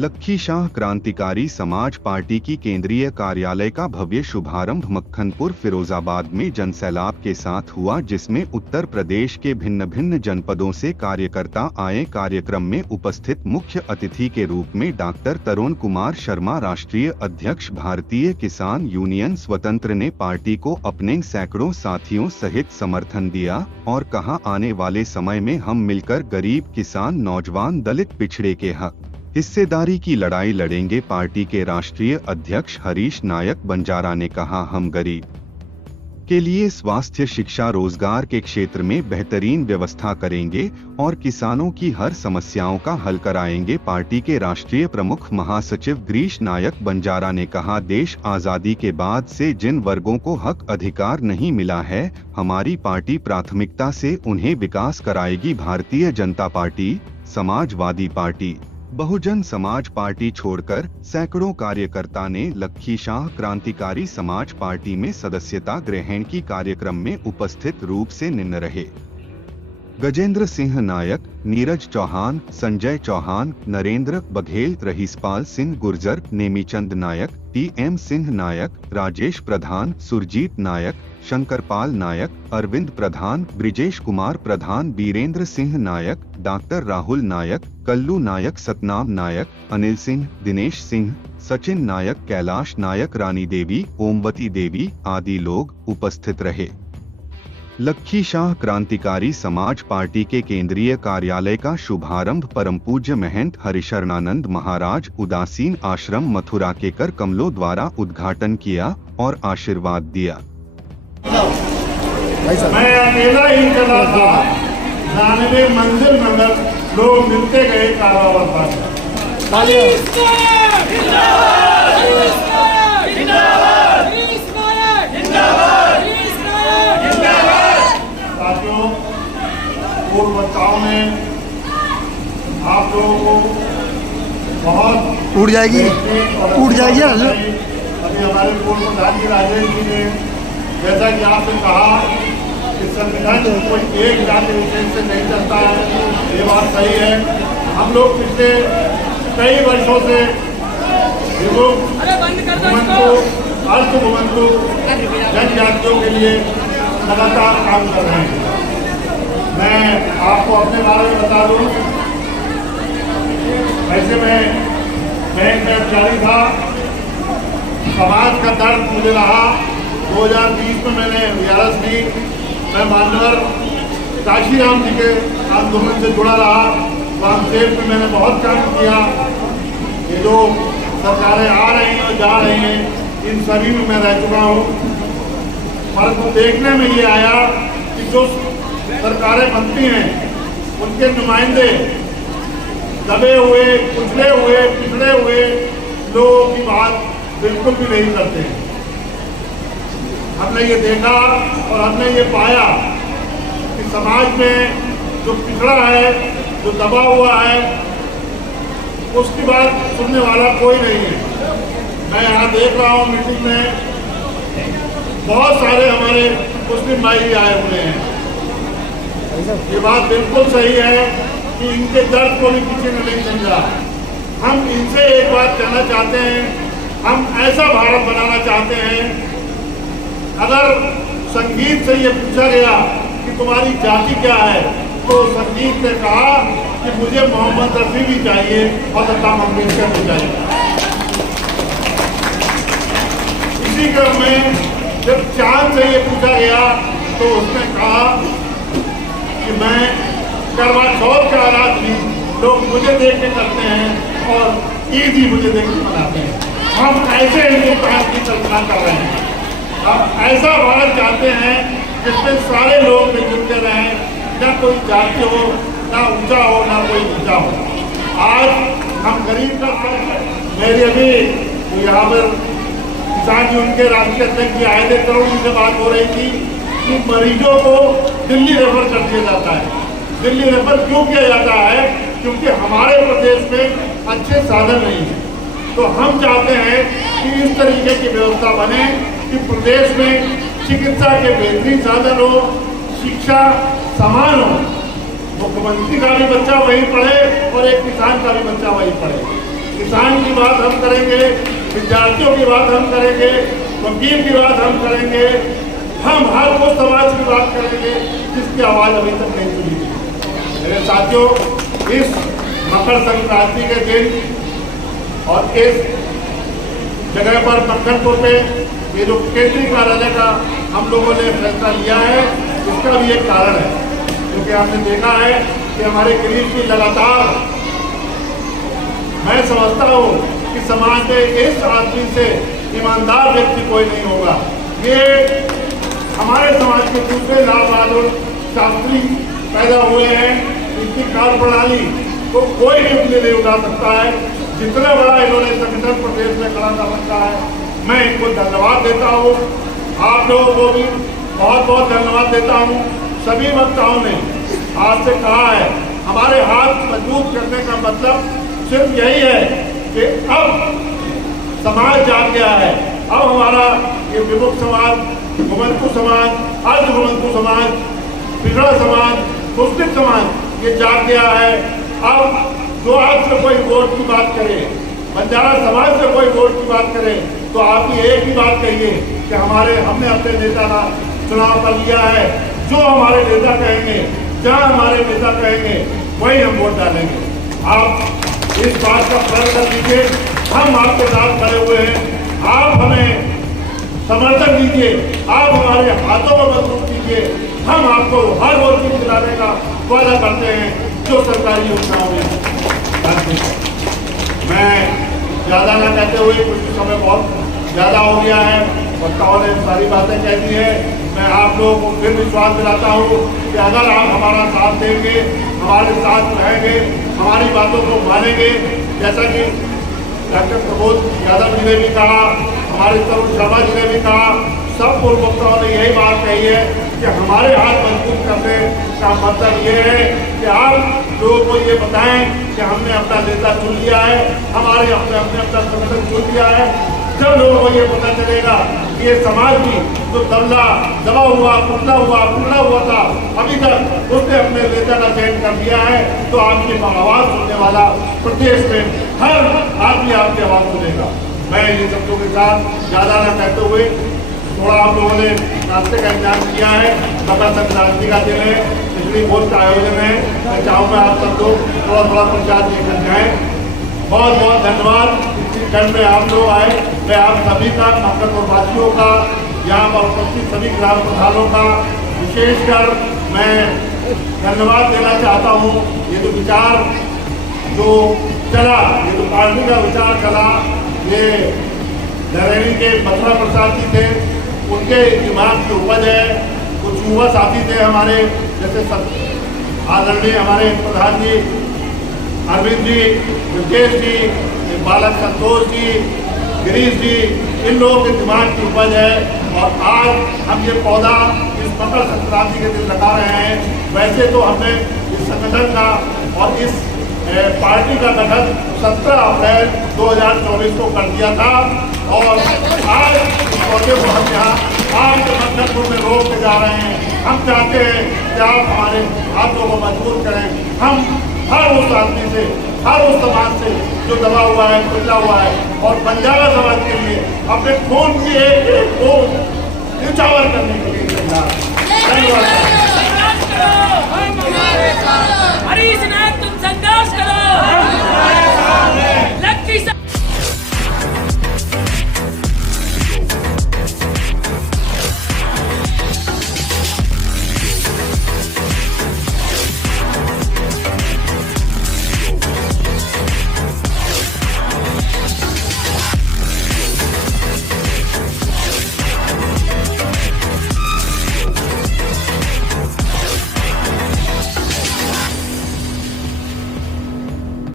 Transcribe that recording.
लक्खी शाह क्रांतिकारी समाज पार्टी की केंद्रीय कार्यालय का भव्य शुभारंभ मक्खनपुर फिरोजाबाद में जनसैलाब के साथ हुआ, जिसमें उत्तर प्रदेश के भिन्न भिन्न जनपदों से कार्यकर्ता आए। कार्यक्रम में उपस्थित मुख्य अतिथि के रूप में डॉक्टर तरुण कुमार शर्मा, राष्ट्रीय अध्यक्ष भारतीय किसान यूनियन स्वतंत्र, ने पार्टी को अपने सैकड़ों साथियों सहित समर्थन दिया और कहा, आने वाले समय में हम मिलकर गरीब, किसान, नौजवान, दलित, पिछड़े के हक हिस्सेदारी की लड़ाई लड़ेंगे। पार्टी के राष्ट्रीय अध्यक्ष हरीश नायक बंजारा ने कहा, हम गरीब के लिए स्वास्थ्य, शिक्षा, रोजगार के क्षेत्र में बेहतरीन व्यवस्था करेंगे और किसानों की हर समस्याओं का हल कराएंगे। पार्टी के राष्ट्रीय प्रमुख महासचिव गिरीश नायक बंजारा ने कहा, देश आजादी के बाद से जिन वर्गों को हक अधिकार नहीं मिला है, हमारी पार्टी प्राथमिकता से उन्हें विकास कराएगी। Bharatiya Janata party, Samajwadi party, Bahujan Samaj party छोड़कर सैकड़ों कार्यकर्ता ने लक्खी शाह क्रांतिकारी समाज पार्टी में सदस्यता ग्रहण की। कार्यक्रम में उपस्थित रूप से निन्न रहे गजेंद्र सिंह नायक, नीरज चौहान, संजय चौहान, नरेंद्र बघेल, रहीसपाल सिंह गुर्जर, नेमीचंद नायक, टीएम सिंह नायक, राजेश प्रधान, सुरजीत नायक, शंकरपाल नायक, अरविंद प्रधान, ब्रिजेश कुमार प्रधान, बीरेंद्र सिंह नायक, डॉक्टर राहुल नायक, कल्लू नायक, सतनाम नायक, अनिल सिंह, दिनेश सिंह, सचिन नायक, कैलाश नायक, रानी देवी, ओमवती देवी आदि लोग उपस्थित रहे। लक्खी शाह क्रांतिकारी समाज पार्टी के केंद्रीय कार्यालय का शुभारंभ परम पूज्य महंत हरिशरणानंद महाराज उदासीन आश्रम मथुरा के कर कमलों द्वारा उद्घाटन किया और आशीर्वाद दिया। मैं अकेला ही चला था, जानवे मंजिल नगर लोग मिलते गए कारावार पर। साथियों, पूर्व वक्ताओं ने आप लोगों को बहुत उड़ जाएगी अभी हमारे पूर्व प्रधान जी राजेश जी ने जैसा कि आपने कहा कि संविधान कोई एक जाति विशेष से नहीं चलता है, ये बात सही है। हम लोग पिछले कई वर्षों से अर्थ घुमंतु जनजातियों के लिए लगातार काम कर रहे हैं। मैं आपको अपने बारे में बता दूं, वैसे मैं बैंक में अधिकारी था, समाज का दर्द मुझे रहा। 2020 में मैंने विहारस ली, मैं मानवर काशीराम जी के आंदोलन से जुड़ा रहा। वामसेब में मैंने बहुत काम किया। ये जो सरकारें आ रही हैं और जा रही हैं, इन सभी में मैं रह चुका हूँ। परंतु देखने में ये आया कि जो सरकारें बनती हैं, उनके नुमाइंदे दबे हुए, कुचले हुए, पिछड़े हुए लोगों की बात बिल्कुल भी नहीं करते हैं। हमने ये देखा और हमने ये पाया कि समाज में जो पिछड़ा है, जो दबा हुआ है, उसकी बात सुनने वाला कोई नहीं है। मैं यहाँ देख रहा हूँ मीटिंग में बहुत सारे हमारे मुस्लिम भाई आए हुए हैं। ये बात बिल्कुल सही है कि इनके दर्द को भी किसी ने नहीं समझा। हम इनसे एक बात कहना चाहते हैं, हम ऐसा भारत बनाना चाहते हैं। अगर संगीत से ये पूछा गया कि तुम्हारी जाति क्या है, तो संगीत ने कहा कि मुझे मोहम्मद रफी भी चाहिए और लता मंगेशकर भी चाहिए। इसी क्रम में जब चांद से ये पूछा गया तो उसने कहा कि मैं करवा चौथ का रात भी लोग मुझे देख के करते हैं और ईद ही मुझे देख के मनाते हैं। हम ऐसे हिंदुस्तान की कल्पना कर रहे हैं। हम ऐसा भारत चाहते हैं जिसमें सारे लोग मिलजुल के रहें, ना कोई जाति हो, ना ऊंचा हो, ना कोई नीचा हो। आज हम गरीब का मेरी अभी यहाँ पर किसान यूनियन के राष्ट्रीय अध्यक्ष जी आए थे, करोड़ से बात हो रही थी कि मरीजों को दिल्ली रेफर कर दिया जाता है। दिल्ली रेफर क्यों किया जाता है? क्योंकि हमारे प्रदेश में अच्छे साधन नहीं है। तो हम चाहते हैं कि इस तरीके की व्यवस्था बने कि प्रदेश में चिकित्सा के बेहतरीन साधन हो, शिक्षा समान हो। मुख्यमंत्री का भी बच्चा वहीं पढ़े और एक किसान का भी बच्चा वहीं पढ़े। किसान की बात हम करेंगे, विद्यार्थियों की बात हम करेंगे, वकील की बात हम करेंगे, हम हर वो समाज की बात करेंगे जिसकी आवाज़ अभी तक नहीं सुनी थी। मेरे साथियों, इस मकर संक्रांति के दिन और इस जगह पर मक्खनपुर पे ये जो केंद्रीय कार्यालय का हम लोगों ने फैसला लिया है, इसका भी एक कारण है, क्योंकि आपने देखा है कि हमारे गिरीश जी लगातार, मैं समझता हूँ कि समाज में इस आदमी से ईमानदार व्यक्ति कोई नहीं होगा। ये हमारे समाज के दूसरे लाल बहादुर शास्त्री पैदा हुए हैं, इनकी कार्य प्रणाली को कोई भी उंगली नहीं उठा सकता है। जितना बड़ा इन्होंने संगठन प्रदेश में खड़ा कर रखा है, मैं इनको धन्यवाद देता हूँ। आप लोगों को भी बहुत बहुत धन्यवाद देता हूँ। सभी वक्ताओं ने आज से कहा है, हमारे हाथ मजबूत करने का मतलब सिर्फ यही है कि अब समाज जाग गया है। अब हमारा ये विमुक्त समाज, घुमंतु समाज, अर्ध घुमंतु समाज, पिछड़ा समाज, मुस्लिम समाज ये जाग गया है। अब जो आज से कोई वोट की बात करे, बंजारा समाज से कोई वोट की बात करे, तो आप ये एक ही बात कहिए कि हमने अपने नेता का चुनाव कर लिया है। जो हमारे नेता कहेंगे, जहाँ हमारे नेता कहेंगे, वही हम वोट डालेंगे। आप इस बात का प्रण कर लीजिए, हम आपके साथ खड़े हुए हैं। आप हमें समर्थन दीजिए, आप हमारे हाथों में मजबूत कीजिए। हम आपको हर वो चीज दिलाने का वादा करते हैं जो सरकारी योजनाओं में। मैं ज़्यादा ना कहते हुए, कुछ समय बहुत ज़्यादा हो गया है, वक्ताओं ने सारी बातें कह दी है। मैं आप लोगों को फिर विश्वास दिलाता हूँ कि अगर आप हमारा साथ देंगे, हमारे साथ रहेंगे, हमारी बातों को मानेंगे, जैसा कि डॉक्टर प्रबोध यादव जी ने भी कहा, हमारे तरुण शर्मा जी ने भी कहा, सब पूर्व वक्ताओं ने यही बात कही है कि हमारे हाथ मजबूत करने का मतलब ये है कि आप लोगों को ये बताएं कि हमने अपना नेता चुन लिया है, हमारे अपना संगठन चुन लिया है। जब लोगों को ये पता चलेगा कि ये समाज भी जो दबा हुआ, टूटा हुआ था, अभी तक उसने अपने नेता का चयन कर दिया है, तो आपकी आवाज़ सुनने वाला प्रदेश में हर आदमी आपकी आवाज़ सुनेगा। मैं इन शब्दों के साथ ज़्यादा न कहते हुए, थोड़ा आप लोगों ने नाश्ते का इंतजाम किया है, मकर संक्रांति का दिन है, पिछली भोज का आयोजन है। मैं चाहूँगा आप सब लोग थोड़ा प्रचार लेकर जाएँ। बहुत बहुत धन्यवाद। इसी खंड में आप लोग आए, मैं आप सभी का, मक्खनपुर वासियों का, यहाँ पर उपस्थित सभी ग्राम प्रधानों का विशेषकर मैं धन्यवाद देना चाहता हूँ। ये जो विचार जो चला, ये जो पार्टी का विचार चला, ये नरेनी के मथुरा प्रसाद जी थे, उनके दिमाग की उपज है। कुछ युवा साथी थे हमारे, जैसे आदरणीय हमारे प्रधान जी अरविंद जी, योगेश जी, बालक संतोष जी, गिरीश जी, इन लोगों के दिमाग की उपज है। और आज हम ये पौधा इस मकर संक्रांति के दिन लगा रहे हैं। वैसे तो हमने इस संगठन का और इस पार्टी का गठन 17 अप्रैल 2024 को कर दिया था, और आज इस पौधे को हम यहाँ आपके मक्खनपुर में रोक के जा रहे हैं। हम चाहते हैं कि आप हमारे हाथों को मजबूत करें। हम हर उस आदमी से, हर उस समाज से जो दबा हुआ है, खुला हुआ है, और बंजारा समाज के लिए अपने खून की एक बूंद न्यौछावर करने के लिए तैयार। धन्यवाद। हरीश नाथ, तुम संघर्ष करो।